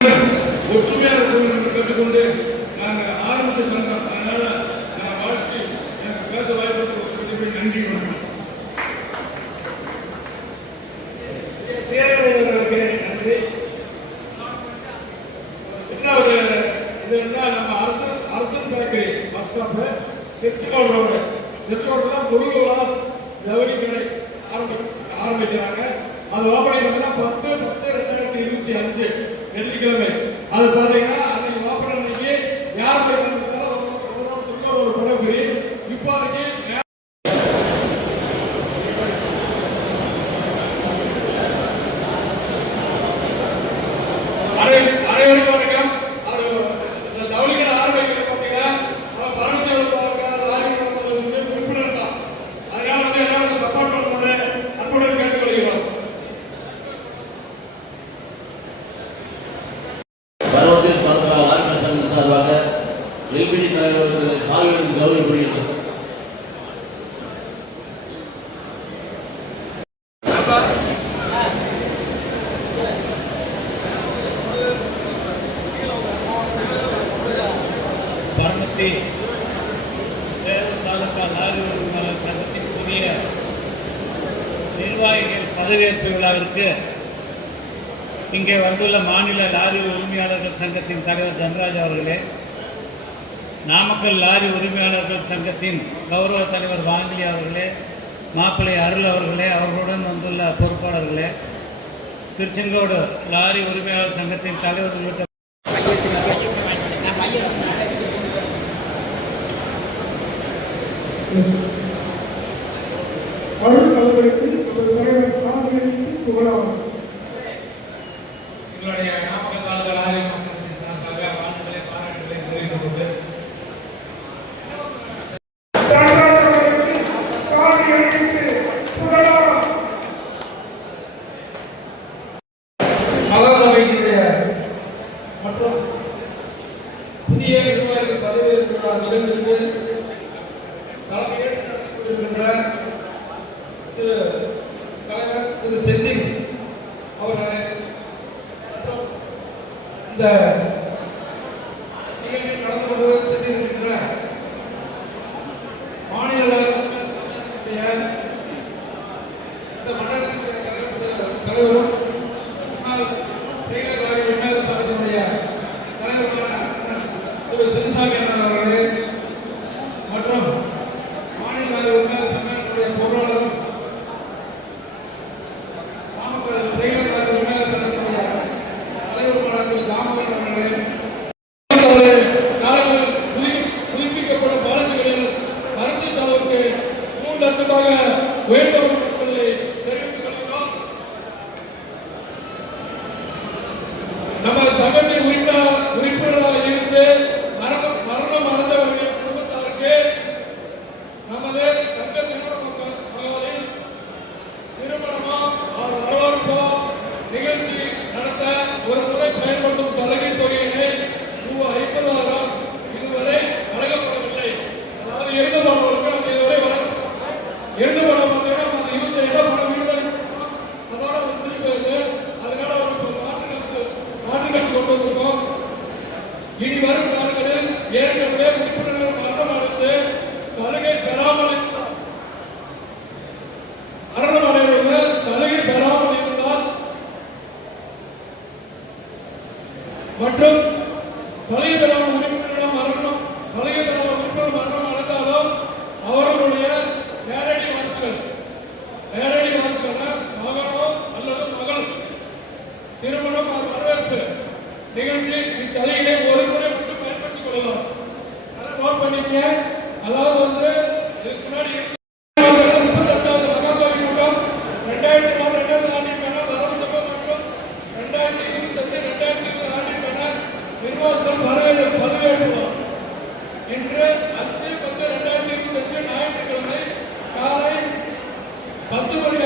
ஒற்றுமையாக இருக்கணும் கற்றுக்கொண்டு நாங்கள் ஆரம்பித்த அதனால நான் வாழ்க்கை எனக்கு பேச வாய்ப்பு நன்றி வணக்கம். சீரடைவர்களுக்கு நன்றி. சின்ன ஒரு இது நம்ம அரசு அரசு bakery bus stop Tiruchengode road திருச்சிக்கோடுனா Murugu Vilas ஜவுளி கடை ஆரம்பி ஆரம்பிக்கிறாங்க. அது ஓபனிங் பண்ணா பத்து பத்து ரெண்டாயிரத்தி இருபத்தி அஞ்சு. வெள்ளிக்கிழமை அது தாலுகா லாரி உரிமையாளர் சங்கத்தின் புதிய நிர்வாகிகள் பதவியேற்பு விழாவிற்கு இங்கே வந்துள்ள மாநில லாரி உரிமையாளர்கள் சங்கத்தின் தலைவர் தன்ராஜ் அவர்களே நாமக்கல் லாரி உரிமையாளர்கள் சங்கத்தின் கௌரவ தலைவர் வாங்கிலி அவர்களே மாப்பிள்ளை அருள் அவர்களே அவர்களுடன் வந்துள்ள பொறுப்பாளர்களே திருச்செங்கோடு லாரி உரிமையாளர் சங்கத்தின் தலைவர் உள்ளிட்ட அருள் அவர்களுக்கு நமது தலைவர் சாமி அளித்து புகழாகும் எங்களுடைய நாமக்கல் தாலுகா லாரி சங்கத்தின் சார்பாக வாழ்த்துக்களை பாராட்டுகளை கொண்டு மற்றும் புதிய நிர்வாகிகள் பதவியேற்பு விழா நிகழ்விற்கு திரு தலைவர் திரு செந்தில் அவர்களை மற்றும் இந்த நிகழ்வில் நடந்து கொண்டு சென்றிருக்கின்ற மாநில இந்த மண்டலத்தினுடைய தலைவர் தலைவரும் நிகழ்ச்சியில் மற்றும் சலுகை பெறாமல் உறுப்பினரிடம் மரணம் சலுகை பெறாத உறுப்பினர் மரணம் அடைந்தாலும் அவர்களுடைய நேரடி வாரிசுகள் நேரடி வாரிசுகள் மகனோ அல்லது மகள். திருமணம் வரவேற்பு. நிகழ்ச்சி இச்சலுகையை ஒரு முறை மட்டும் பயன்படுத்திக் கொள்ளலாம். அதை நோட் பண்ணிக்கங்க. அதாவது வந்து பத்து மணி